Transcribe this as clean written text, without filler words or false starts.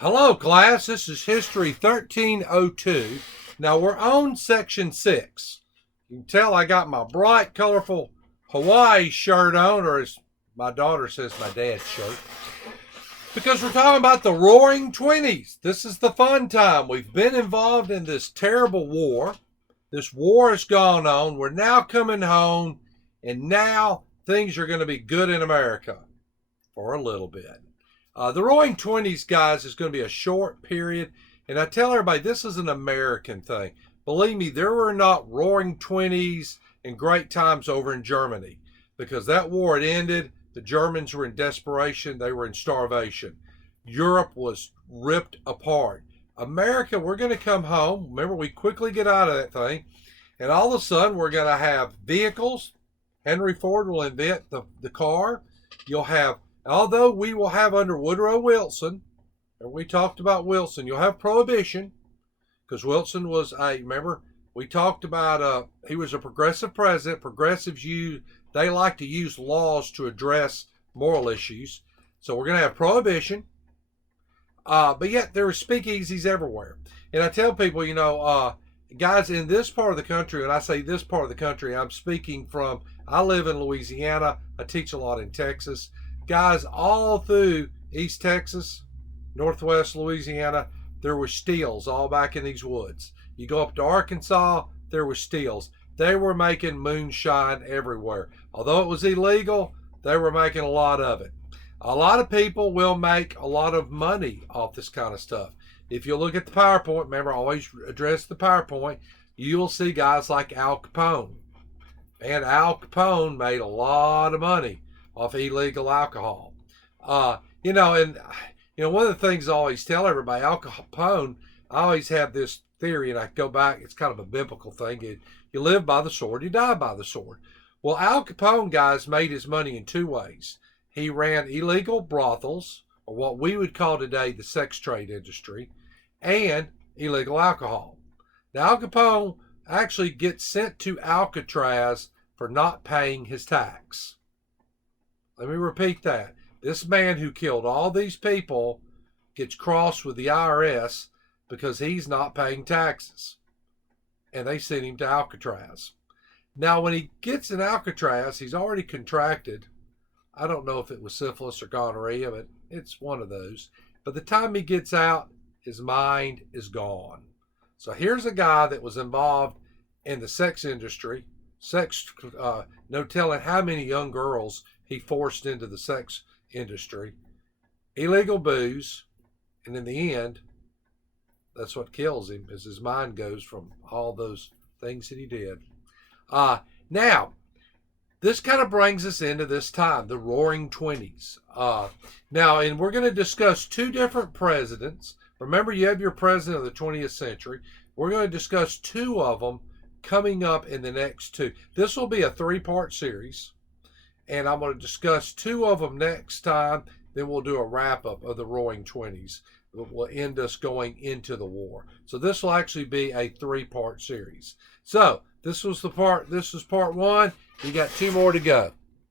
Hello, class. This is History 1302. Now, we're on Section 6. You can tell I got my bright, colorful Hawaii shirt on, or as my daughter says, my dad's shirt, because we're talking about the Roaring Twenties. This is the fun time. We've been involved in this terrible war. This war has gone on. We're now coming home, and now things are going to be good in America for a little bit. The Roaring Twenties, guys, is going to be a short period. And I tell everybody, this is an American thing. Believe me, there were not Roaring Twenties and great times over in Germany, because that war had ended. The Germans were in desperation. They were in starvation. Europe was ripped apart. America, we're going to come home. Remember, we quickly get out of that thing. And all of a sudden, we're going to have vehicles. Henry Ford will invent the car. You'll have, although we will have under Woodrow Wilson, and we talked about Wilson, you'll have prohibition, because Wilson was remember, we talked about, he was a progressive president. Progressives they like to use laws to address moral issues. So we're going to have prohibition, but yet there are speakeasies everywhere. And I tell people, guys, in this part of the country, when I say this part of the country, I'm speaking from, I live in Louisiana, I teach a lot in Texas. Guys, all through East Texas, Northwest Louisiana, there were steels all back in these woods. You go up to Arkansas, there were steels. They were making moonshine everywhere. Although it was illegal, they were making a lot of it. A lot of people will make a lot of money off this kind of stuff. If you look at the PowerPoint, remember I always address the PowerPoint, you'll see guys like Al Capone. And Al Capone made a lot of money off illegal alcohol. One of the things I always tell everybody, Al Capone, I always have this theory, and I go back, it's kind of a biblical thing. You live by the sword, you die by the sword. Well, Al Capone, guys, made his money in two ways. He ran illegal brothels, or what we would call today the sex trade industry, and illegal alcohol. Now, Al Capone actually gets sent to Alcatraz for not paying his tax. Let me repeat that. This man who killed all these people gets crossed with the IRS because he's not paying taxes. And they sent him to Alcatraz. Now, when he gets in Alcatraz, he's already contracted. I don't know if it was syphilis or gonorrhea, but it's one of those. By the time he gets out, his mind is gone. So here's a guy that was involved in the sex industry. No telling how many young girls he forced into the sex industry, illegal booze, and in the end, that's what kills him, is his mind goes from all those things that he did. Now, this kind of brings us into this time, the Roaring Twenties. Now, and we're going to discuss two different presidents. Remember, you have your president of the 20th century. We're going to discuss two of them coming up in the next two. This will be a three-part series, and I'm going to discuss two of them next time. Then we'll do a wrap-up of the Roaring Twenties. It will end us going into the war. So this will actually be a three-part series. So this was part one. You got two more to go.